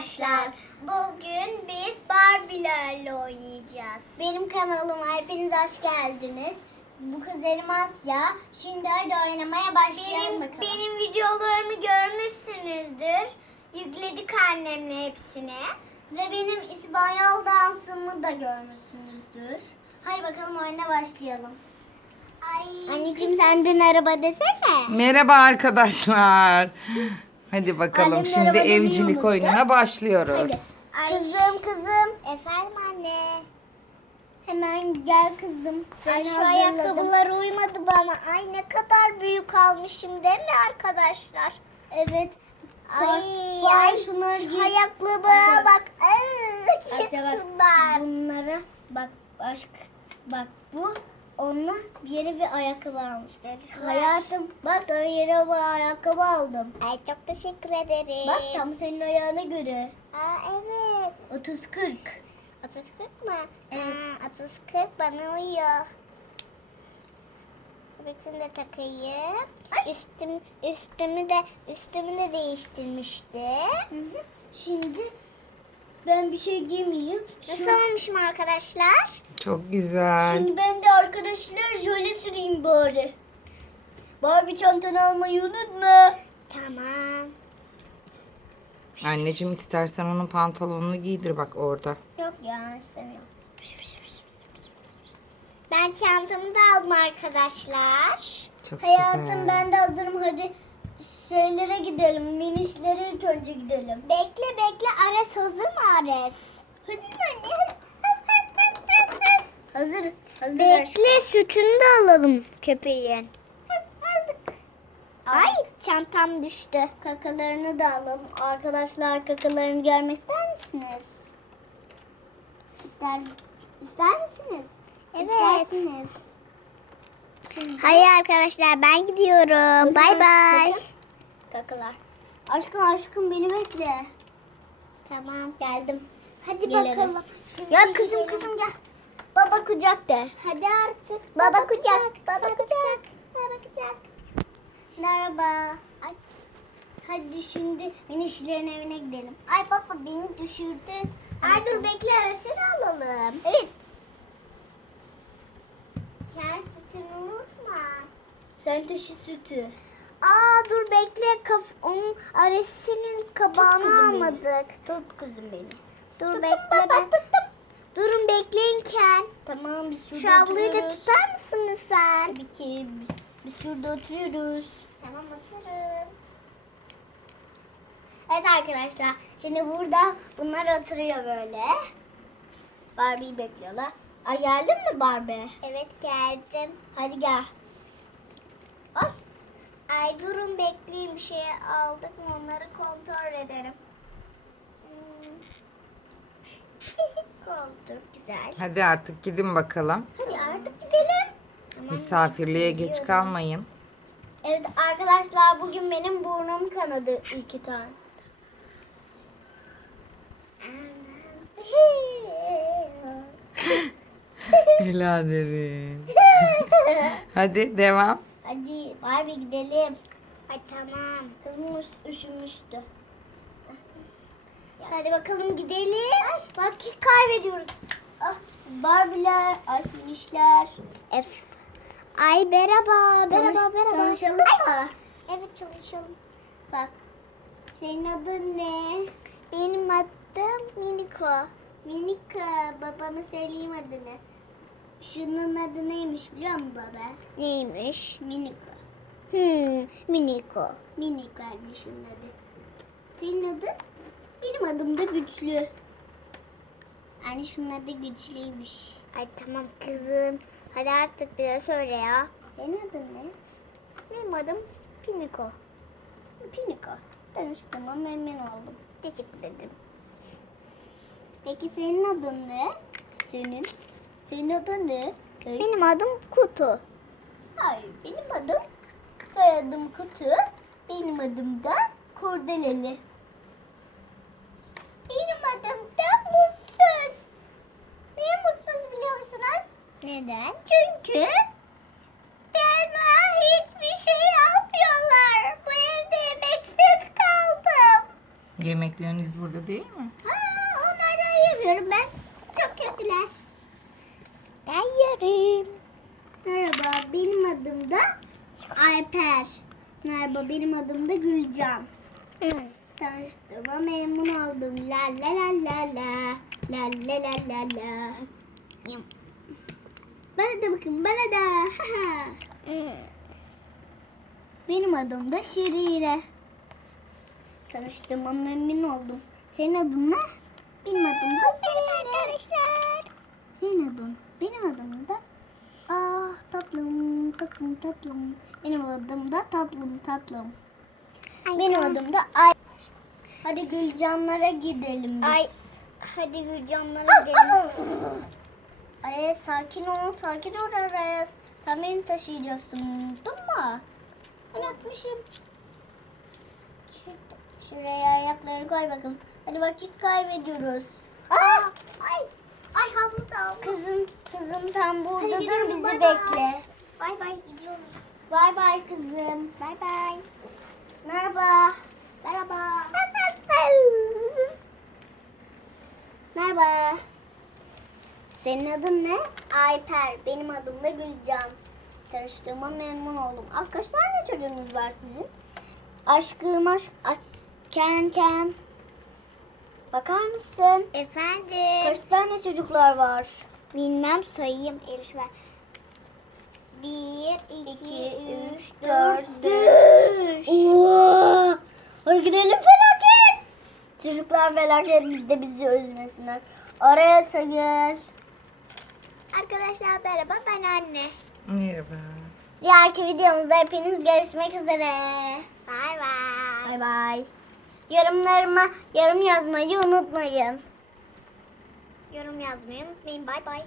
arkadaşlar. Bugün biz Barbie'lerle oynayacağız. Benim kanalıma hepiniz hoş geldiniz. Bu kızlarım Asya. Şimdi hadi oynamaya başlayalım Benim, bakalım. benim videolarımı görmüşsünüzdür. Yükledik annemle hepsini. Ve benim İspanyol dansımı da görmüşsünüzdür. Hadi bakalım oyuna başlayalım. Ay, Anneciğim senden araba desene. Merhaba arkadaşlar. Hadi bakalım Annem şimdi evcilik oyununa başlıyoruz. Hadi. Ay. Kızım kızım. Efendim anne. Hemen gel kızım. Seni Ay şu hazırladım. ayakkabılar uymadı bana. Ay ne kadar büyük almışım değil mi arkadaşlar? Evet. Ay, Bak, ay şunlar şu giy- ayakkabılara bak. Ay, git. Bunlara bak aşk bak bu ona yeni bir ayakkabı almışlar. Hayatım bak sana yeni bir ayakkabı aldım. Ay çok teşekkür ederim. Bak tam senin ayağına göre. Aa evet. 30 40. 30 40 mı? Evet. Aa, 30 40 bana uyuyor. Bütün de takayım. Üstüm, üstümü de üstümü de değiştirmiştim. Şimdi ben bir şey giymeyeyim. Nasıl Şu- olmuşum arkadaşlar? Çok güzel. Şimdi ben de arkadaşlar jöle süreyim bari. Barbie çantanı almayı unutma. Tamam. Anneciğim istersen onun pantolonunu giydir bak orada. Yok ya istemiyorum. Ben çantamı da aldım arkadaşlar. Çok Hayatım güzel. ben de hazırım hadi şeylere gidelim. Minişlere ilk önce gidelim. Bekle bekle Ares hazır mı Ares? Hazır mı anne? Hazır. Hazır. Bekle sütünü de alalım köpeğin. Aldık. Ay çantam düştü. Kakalarını da alalım. Arkadaşlar kakalarını görmek ister misiniz? İster, ister misiniz? Evet. İstersiniz. Şimdi- Hayır arkadaşlar ben gidiyorum. Bay bay. Kakalar. Aşkım aşkım beni bekle. Tamam. Geldim. Hadi Geliriz. bakalım. Ya kızım kızım gel. Baba kucak de. Hadi artık. Baba kucak, baba kucak. Baba kucak. Merhaba. Ay. Hadi şimdi minişlerin evine gidelim. Ay baba beni düşürdü. Ay dur bekle arasını alalım. Evet. Sen sütünü unutma. Sen taşı sütü. Aa dur bekle kaf onun aresinin kabağını almadık. Tut kızım beni. Dur Tuttum bekle baba, ben. tuttum. Durun bekleyin Ken. Tamam biz şurada Şu ablayı da oturuyoruz. tutar mısın lütfen? Tabii ki biz, biz şurada oturuyoruz. Tamam oturun. Evet arkadaşlar şimdi burada bunlar oturuyor böyle. Barbie'yi bekliyorlar. Ay geldin mi Barbie? Evet geldim. Hadi gel. Hop. Ay durun bekleyin bir şey aldık mı onları kontrol ederim. Hmm. Koltuk güzel. Hadi artık gidin bakalım. Hadi artık gidelim. Tamam. Misafirliğe geç kalmayın. Evet arkadaşlar bugün benim burnum kanadı iki tane. Ela derin. Hadi devam. Hadi Barbie gidelim. Ay tamam. Kızım üş- üşümüştü. Hadi bakalım gidelim. Vakit kaybediyoruz. Ah, Barbie'ler, ay minişler. F. Ay merhaba, merhaba, merhaba. Tanışalım mı? Evet çalışalım. Bak. Senin adın ne? Benim adım Miniko. Minika. Babana söyleyeyim adını. Şunun adı neymiş biliyor musun baba? Neymiş? Minika. Hmm, Miniko. Minika anne şunun adı. Senin adın? Benim adım da Güçlü. Anne şunun adı Güçlüymüş. Ay tamam kızım. Hadi artık bir de söyle ya. Senin adın ne? Benim adım Piniko. Pinika. Tanıştığıma memnun oldum. Teşekkür ederim. Peki senin adın ne? Senin? Senin adın ne? Benim adım Kutu. Hayır, benim adım soyadım Kutu. Benim adım da Kurdeleli. Benim adım da Mutsuz. Niye mutsuz biliyor musunuz? Neden? Çünkü bana hiçbir şey yapmıyorlar. Bu evde yemeksiz kaldım. Yemekleriniz burada değil mi? Aa, onlardan yemiyorum ben. Çok kötüler. Yerim. Merhaba benim adım da Alper. Merhaba benim adım da Gülcan. Tanıştığıma memnun oldum. La la la la la. La la la la la. Bana da bakın bana da. benim adım da Şirine. Tanıştığıma memnun oldum. Senin adın ne? Benim adım da Zeynep. Arkadaşlar. Senin adın. Benim adım da Ah tatlım tatlım. Benim adım da tatlım tatlım. Benim adım da Ay. Hadi Gülcanlara gidelim biz. Ay hadi Gülcanlara gidelim. Ayaz sakin ol, sakin ol Ayaz. Sen beni taşıyacaksın, unuttun mu? Unutmuşum. Şur- Şuraya ayaklarını koy bakalım. Hadi vakit kaybediyoruz. Aa, ay ay havlu da al. Kızım, kızım sen burada Hadi dur bizi bay. bekle. Bay bay gidiyoruz. Bay bay kızım. Bay bay. Merhaba. Merhaba. Merhaba. Senin adın ne? Ayper. Benim adım da Gülcan. Tanıştığıma memnun oldum. Ah kaç tane çocuğunuz var sizin? Aşkım aşk... A, ken ken. Bakar mısın? Efendim? Kaç tane çocuklar var? Bilmem sayayım. Erişver. 1, 2, 3, 4, 5. Oo! Hadi gidelim felaket. Çocuklar felaket de bizi özlesinler. Araya gel. Arkadaşlar merhaba ben anne. Merhaba. Diğerki videomuzda hepiniz görüşmek üzere. Bay bay. Bay bay. Yorumlarıma yorum yazmayı unutmayın. Yorum yazmayı unutmayın. Bay bay.